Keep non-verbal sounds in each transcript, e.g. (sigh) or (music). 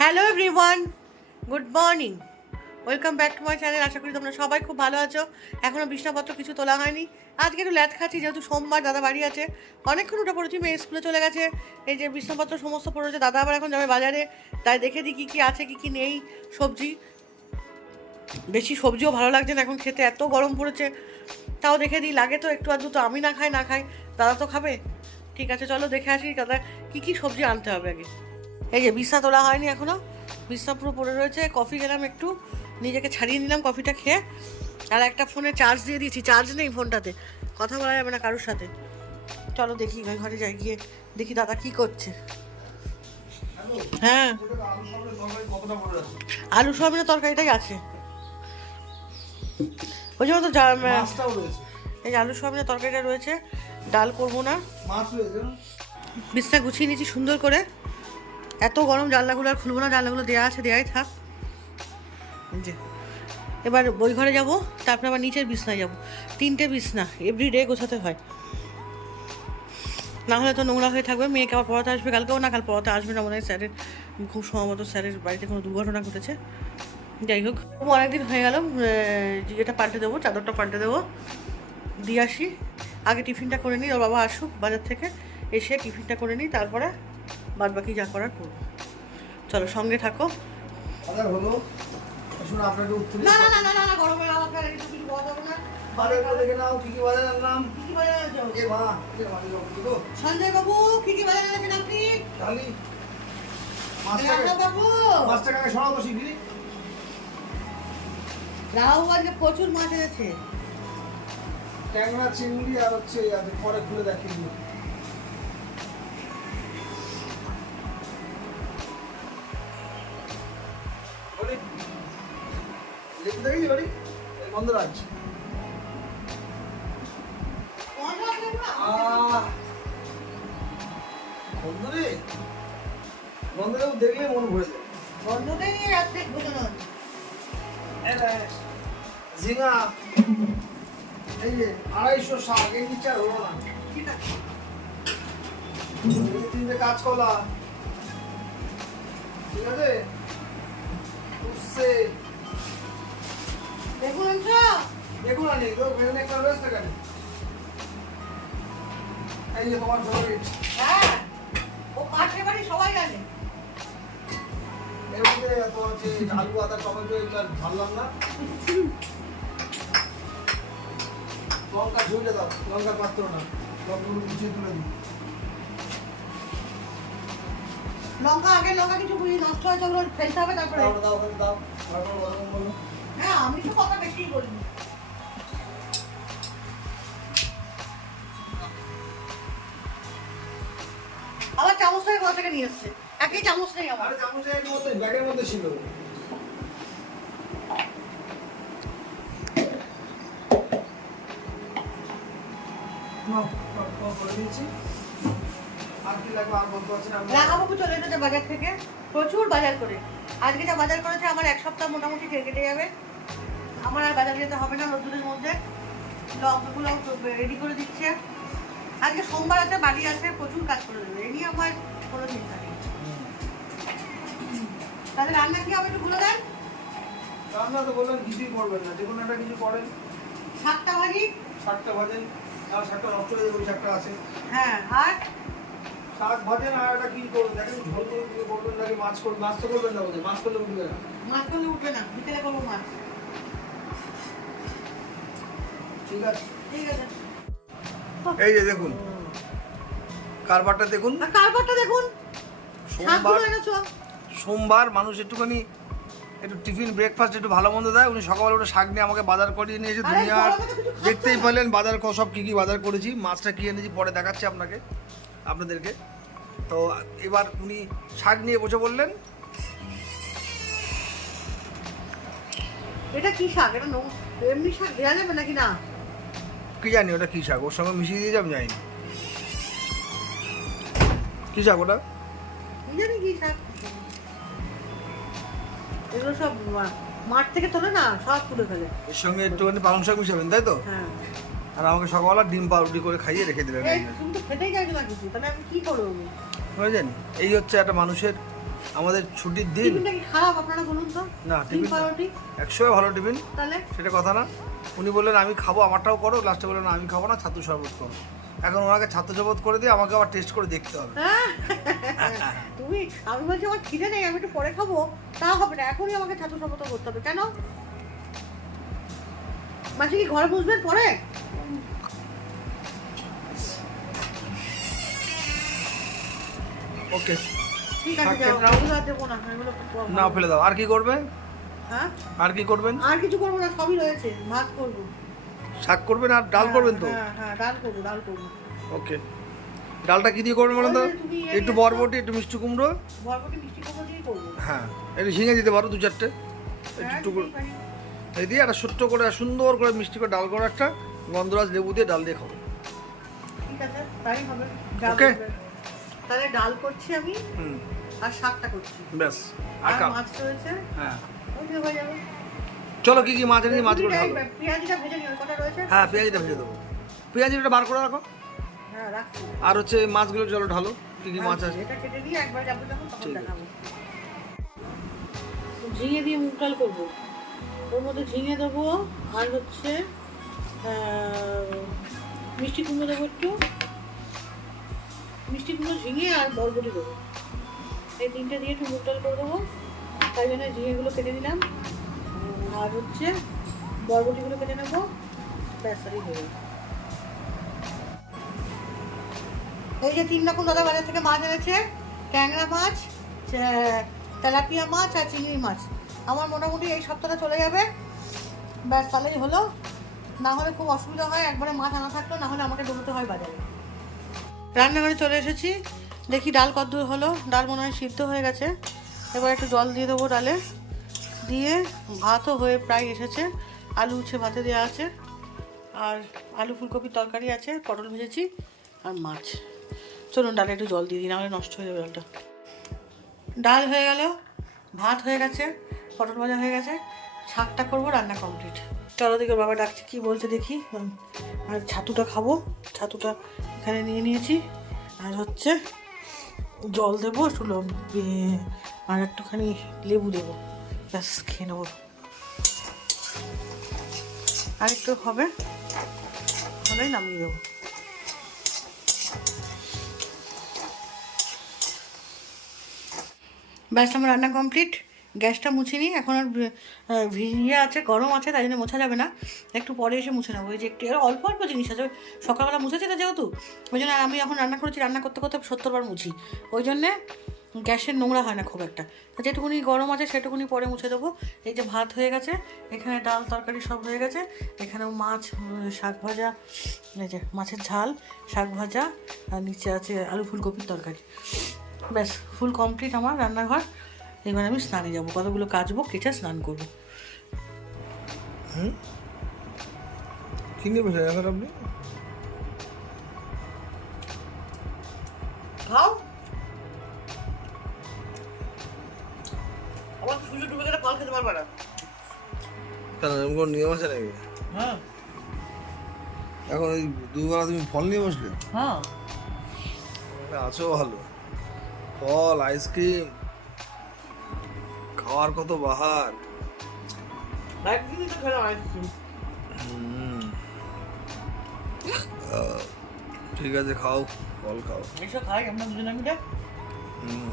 Hello everyone good morning welcome back to my channel আশা করি তোমরা সবাই খুব ভালো আছো। এখনও বিছনাপত্র কিছু তোলা হয়নি। আজকে একটু ল্যাদ খাচ্ছি, যেহেতু সোমবার দাদা বাড়ি আছে। অনেকক্ষণ উঠে পড়েছি, মেয়ে স্কুলে চলে গেছে। এই যে বিছনাপত্র সমস্ত পড়েছে দাদা আবার এখন যাবে বাজারে। তাই দেখে দিই কী কী আছে, কী কী নেই সবজি। বেশি সবজিও ভালো লাগছে না, এখন খেতে এত গরম পড়েছে। তাও দেখে দিই, লাগে তো একটু আধটু তো আমি না খাই না খাই। দাদা তো খাবে? ঠিক আছে, চলো দেখে আসি, দাদা, কী কী সবজি আনতে হবে আগে? এই যে বিছনা তোলা হয়নি এখনও। বিছনা পুরো পড়ে রয়েছে। কফি খেলাম একটু। নিজেকে ছাড়িয়ে নিলাম কফিটা খেয়ে। আর একটা ফোনে চার্জ দিয়ে দিয়েছি। চার্জ নেই ফোনটাতে। কথা বলা যাবে না কারোর সাথে। চলো দেখি ঘরে যাই গিয়ে। দেখি দাদা কি করছে। হ্যাঁ। আলু সোয়াবিনের তরকারিটাই আছে। ওই জন্য তো এই যে আলু সোয়াবিনের তরকারিটা রয়েছে। ডাল করব না? বিছনা গুছিয়ে নিয়েছি সুন্দর করে। এত গরম জানলাগুলো আর খুলবো না, জানলাগুলো দেওয়া আছে দেওয়াই থাক। যে, এবার বই ঘরে যাব, তারপরে আবার নিচের বিছনায় যাব। তিনটে বিছনা এভরিডে গোছাতে হয়। না হলে তো নোংরা হয়ে থাকবে, মেয়েকে আবার পড়াতে আসবে, কালকেও না, কাল পড়াতে আসবে না মনে হয়, স্যারের, খুব সম্ভবত স্যারের বাড়িতে কোনো দুর্ঘটনা ঘটেছে। যাই হোক অনেকদিন হয়ে গেল এটা পাল্টে দেবো, চাদরটা পাল্টে দেবো। দিয়ে আসি, আগে টিফিনটা করে নিই, ওর বাবা আসুক বাজার থেকে, এসে টিফিনটা করে নিই, তারপরে বাদ বাকি যা করার করব। চলো সঙ্গে থাকো। বাজার হলো শুনুন আপনাকে উত্তর না না না না না আমাকে কিছু বলা না। সঞ্জয় বাবু কি কি বাজার আপনি? রাহু আজকে প্রচুর মাছ এনেছে। ট্যাংরা চিংড়ি আর হচ্ছে পরে খুলে দেখিয়ে লিখে দেখি বলি এই বন্ধরাজ আহ বন্ধুরে বন্ধুরে দেখলে মন ভরে যায়। বন্ধুকে নিয়ে রাত্রে ঘুমানো এলাচ, ঝিঙা। এই যে আড়াইশো শাক এই নিচে আর হলো না। তিনটে কাঁচকলা। ঠিক আছে? উচ্ছে। বেগুন একটা রয়েছে কেন এই যে তোমার ফেভারিট হ্যাঁ ও পাশের বাড়ি সবাই জানে এর মধ্যে তো হচ্ছে আলু আদা টমেটো এগুলো ভাবলাম না লঙ্কা ঝুলে দাও লঙ্কা পাত্র না লঙ্কাগুলো গুছিয়ে তুলে লঙ্কা আগে, লঙ্কা কিছু বুঝি নষ্ট হয়েছে ওগুলো ফেলতে হবে, তারপরে। দাও দাও তারপর হ্যাঁ আমি তো কথা বেশি বলি আবার চামচ থেকে কোথা থেকে নিয়ে এসছে একই চামচ নেই আমার এর মধ্যে ব্যাগের মধ্যে ছিল। আমি। চলে এসেছে বাজার থেকে। প্রচুর বাজার করে। আজকে যা বাজার করেছে আমার এক সপ্তাহ মোটামুটি কেটে যাবে। আমার আর বাজার যেতে হবে না রোদ্দুরের মধ্যে। লঙ্কাগুলো রেডি করে দিচ্ছে। আজকে সোমবার আছে বাড়ি আছে প্রচুর কাজ করে দেবে। এই নিয়ে আমার কোনো চিন্তা নেই। তাহলে রান্না কি হবে একটু বলে দেন। রান্না তো বললাম কিছুই করবেন না। যে কোনো একটা কিছু করেন। সাতটা ভাজি শাকটা ভাজেন আর শাকটা নষ্ট হয়ে যাবে ওই শাকটা আছে। হ্যাঁ আর? শাক ভাজেন আর একটা কি করবেন? দেখেন ঝোল করে করবেন নাকি মাছ করবেন মাছ তো করবেন না বোধহয়? মাছ করলে উঠবে না। মাছ করলে উঠবে না বিকেলে করব মাছ ঠিক আছে ঠিক আছে এই যে দেখুন কারবারটা দেখুন। কারবারটা দেখুন। সোমবার সোমবার মানুষ একটুখানি একটু টিফিন ব্রেকফাস্ট একটু ভালো মন্দ দেয়। উনি সকালবেলা উঠে শাক নিয়ে আমাকে বাজার করিয়ে নিয়ে এসে দুনিয়ার দেখতেই না। পেলেন বাজার সব কী কী বাজার করেছি। মাছটা কি এনেছি পরে দেখাচ্ছি আপনাকে আপনাদেরকে। তো এবার উনি শাক নিয়ে বসে বললেন এটা কি শাক? এটা এমনি শাক দেওয়া যাবে নাকি না? কি জানি ওটা কী শাক ওর সঙ্গে মিশিয়ে দিয়ে যাবে জানি। কী শাক ওটা? এগুলো সব মাঠ থেকে তোলে না সব তুলে ফেলে। এর সঙ্গে একটুখানি পালং শাক মিশাবেন তাই তো? হ্যাঁ। আর আমাকে সকালবেলা ডিম পাউরুটি করে খাইয়ে রেখে দিলেন। এই তুমি তো খেতেই চাইছো না কিছু তাহলে আমি কি করব? বুঝলেন? এই হচ্ছে একটা মানুষের আমাদের ছুটির দিন। খারাপ আপনারা বলুন তো? না, পাউরুটি? একশো ভালো টিফিন। তাহলে? সেটা কথা না। উনি বললেন আমি খাব আমারটাও করো। লাস্টে বললেন আমি খাব না ছাত্র শরবত করো। এখন ওনাকে ছাত্র শরবত করে দিয়ে আমাকে আবার টেস্ট করে দেখতে হবে? (laughs) তুমি আমি বলছি আমার খিদে নেই আমি একটু পরে খাব। তা হবে না এখনই আমাকে ছাত্র সম্মত করতে হবে। কেন? মাসি কি ঘরে বসবেন পরে? ওকে ঠিক আছে না ফেলে দাও। আর কি করবে? হ্যাঁ? আর কি করবেন? আর কিছু করব না সবই রয়েছে ভাত করব। শাক করবেন আর ডাল করবেন তো? হ্যাঁ হ্যাঁ ডাল করব ডাল করব। ওকে। ডালটা কি দিয়ে করবেন বলেন তো? একটু বরবটি একটু মিষ্টি কুমড়ো। বরবটি মিষ্টি কুমড়ো দিয়ে করব। হ্যাঁ একটু ঝিঙে দিতে পারো দু চারটে। একটু হ্যাঁ, টুকরো। এই দিয়ে একটা ছোট্ট করে সুন্দর করে মিষ্টি করে ডাল করে একটা গন্ধরাজ লেবু দিয়ে ডাল দিয়ে খাব। ঠিক আছে তাই হবে। ডাল Okay. তাহলে ডাল করছি আমি হুম। আর শাকটা করছি। ব্যাস আর মাছ রয়েছে। হ্যাঁ। চলো কি কি মাছ এনেছি মাছগুলো ঢালো। এই ভেজে নিও কটা রয়েছে? হ্যাঁ পেঁয়াজিটা ভেজে দেবো। পেঁয়াজিটা বার করে রাখো। হ্যাঁ রাখছি। আর হচ্ছে মাছগুলো চলো ঢালো কি কি মাছ আছে। এটা কেটে দিয়ে একবার যাব যখন তখন ঠিক দেখাবো। ঝিঙে দিয়ে মুগ ডাল করব। ওর মধ্যে ঝিঙে দেবো আর হচ্ছে মিষ্টি কুমড়ো দেবো একটু। মিষ্টি কুমড়ো ঝিঙে আর বরবটি দেবো। এই তিনটে দিয়ে একটু মুগ ডাল করে দেবো। তাই জন্য ঝিঙেগুলো কেটে নিলাম আর হচ্ছে বরবটিগুলো কেটে নেব। ব্যাস তাই হয়ে এই যে তিন রকম দাদা বাজার থেকে মাছ এনেছে, ট্যাংরা মাছ তেলাপিয়া মাছ আর চিংড়ি মাছ। আমার মোটামুটি এই সপ্তাহটা চলে যাবে। ব্যাস, তাহলেই হলো। না হলে খুব অসুবিধা হয়, একবারে মাছ আনা থাকল, না হলে আমাকে দৌড়তে হয় বাজারে। রান্নাঘরে চলে এসেছি। দেখি ডাল কদ্দূর হলো। ডাল মনে হয় সিদ্ধ হয়ে গেছে। এবার একটু জল দিয়ে দেবো ডালে। দিয়ে ভাতও হয়ে প্রায় এসেছে। আলু উচ্ছে ভাতে দেওয়া আছে। আর আলু ফুলকপির তরকারি আছে, পটল ভেজেছি আর মাছ। চলুন ডালে একটু জল দিয়ে দিই, নাহলে নষ্ট হয়ে যাবে ডালটা। ডাল হয়ে গেল, ভাত হয়ে গেছে, পটল ভাজা হয়ে গেছে। শাকটা করব, রান্না কমপ্লিট। চলো দিকে বাবা ডাকছে, কি বলছে দেখি। আর ছাতুটা খাব, ছাতুটা এখানে নিয়ে নিয়েছি। আর হচ্ছে জল দেবো, একটু আর একটুখানি লেবু দেবো। ব্যাস, খেয়ে নেব। আর একটু হবে হলেই নামিয়ে দেবো। ব্যাস, আমার রান্না কমপ্লিট। গ্যাসটা মুছে নিই। এখন আর ভিজিয়ে আছে, গরম আছে, তাই জন্য মোছা যাবে না। একটু পরে এসে মুছে নেব। ওই যে একটু অল্প অল্প জিনিস আছে। সকালবেলা মুছেছি তো যেহেতু, ওই জন্য আমি এখন রান্না করেছি, রান্না করতে করতে সত্তরবার মুছি। ওই জন্যে গ্যাসের নোংরা হয় না খুব একটা। যেটুকুনি গরম আছে সেটুকুনি পরে মুছে দেবো। এই যে ভাত হয়ে গেছে এখানে ডাল তরকারি সব হয়ে গেছে। এখানেও মাছ শাক ভাজা এই যে মাছের ঝাল শাক ভাজা আর নিচে আছে আলু ফুলকপির তরকারি। ব্যাস ফুল কমপ্লিট আমার রান্নাঘর। এবার আমি স্নানে যাব কতগুলো কাচবো কেচে স্নান করব। হুম? কি নিয়ে বসে এখন আপনি? খাও। খেতে পারবে না। কেন এরকম কোনো নিয়ম আছে নাকি? হ্যাঁ। এখন ওই দুবেলা তুমি ফল নিয়ে বসলে? হ্যাঁ। আছো ভালো। ফল আইসক্রিম খাওয়ার কত বাহার। একদিনই তো খেলাম আইসক্রিম। ঠিক আছে খাও ফল খাও। এসব খাই আমরা দুজনে মিলে। হুম।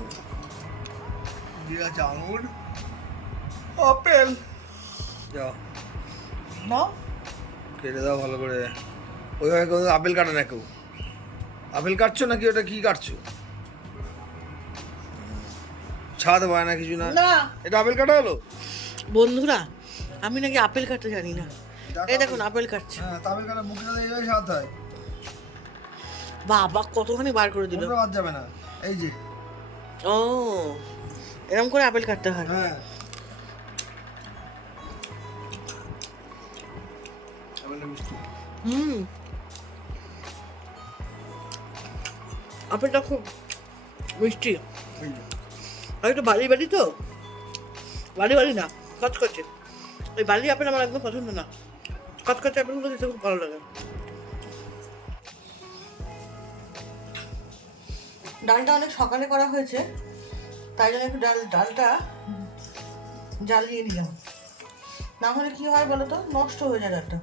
ঠিক আছে আঙুর। আপেল যাও। নাও। কেটে দাও ভালো করে। ওইভাবে কেউ আপেল কাটে না কেউ। আপেল কাটছো নাকি ওটা কি কাটছো? ছাদ পায় না কিছু না? এটা আপেল কাটা হলো? বন্ধুরা আমি নাকি আপেল কাটতে জানি না। এই দেখুন আপেল কাটছে। হ্যাঁ আপেল কাটা মুখে এইভাবে স্বাদ হয়। বাবা কতখানি বার করে দিল। বাদ যাবে না। এই যে। ও এরকম করে আপেল কাটতে হয়। হ্যাঁ। হুম। আপেলটা খুব মিষ্টি। আর একটু বালি বালি তো? বালি বালি না কচকচে। ওই বালি আপেল আমার একদম পছন্দ না। কচকচে আপেলগুলো দিতে খুব ভালো লাগে। ডালটা অনেক সকালে করা হয়েছে তাই জন্য একটু ডাল ডালটা জ্বালিয়ে নিলাম। না হলে কি হয় বলো তো নষ্ট হয়ে যায় ডালটা।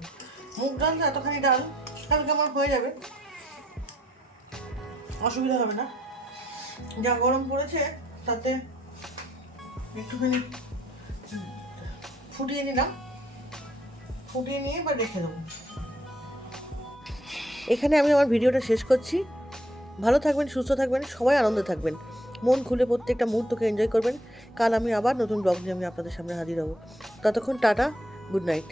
মুগ ডাল এতখানি ডাল? কালকে আমার হয়ে যাবে? অসুবিধা হবে না। যা গরম পড়েছে, তাতে একটুখানি ফুটিয়ে নিলাম। ফুটিয়ে নিয়ে এবার রেখে দেবো। এখানে আমি আমার ভিডিওটা শেষ করছি। ভালো থাকবেন, সুস্থ থাকবেন, সবাই আনন্দে থাকবেন। মন খুলে প্রত্যেকটা মুহূর্তকে এনজয় করবেন। কাল আমি আবার নতুন ব্লগ নিয়ে আমি আপনাদের সামনে হাজির হব। ততক্ষণ টাটা গুড নাইট